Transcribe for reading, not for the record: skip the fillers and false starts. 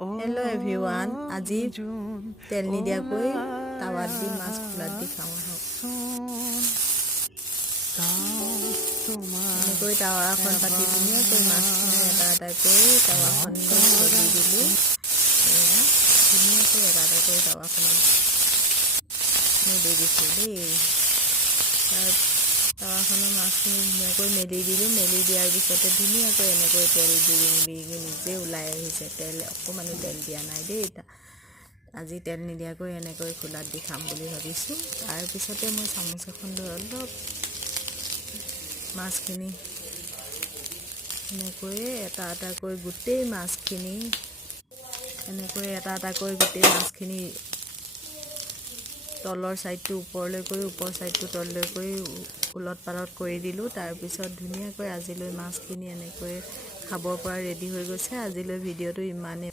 Hello everyone, আজি তেল নিদিয়াকৈ তাৱাত দি মাছ খোলাত দি খাওঁ আহক। এনেকৈ তাৱা এখন পাতি ধুনীয়াকৈ মাছখিনি এটা এটাকৈ তাৱাখন দি দিলোঁ। ধুনীয়াকৈ এটা এটাকৈ তাৱাখনত মেলি দিছোঁ দেই। তাৱাখনৰ মাছখিনি ধুনীয়াকৈ মেলি দিলোঁ। মেলি দিয়াৰ পিছতে ধুনীয়াকৈ এনেকৈ তেল বিৰিঙি নিজে ওলাই আহিছে। তেল অকণমানো তেল দিয়া নাই দেই। আজি তেল নিদিয়াকৈ এনেকৈ খোলাত দি খাম বুলি ভাবিছোঁ। তাৰপিছতে মই চামুচ এখন লৈ অলপ মাছখিনি এনেকৈয়ে এটা এটাকৈ গোটেই মাছখিনি তলৰ ছাইডটো ওপৰলৈ কৰি ওপৰ ছাইডটো তললৈ কৰি ওলট পালট কৰি দিলোঁ। তাৰপিছত ধুনীয়াকৈ আজিলৈ মাছখিনি এনেকৈ খাব পৰা ৰেডি হৈ গৈছে। আজিলৈ ভিডিঅ'টো ইমানেই।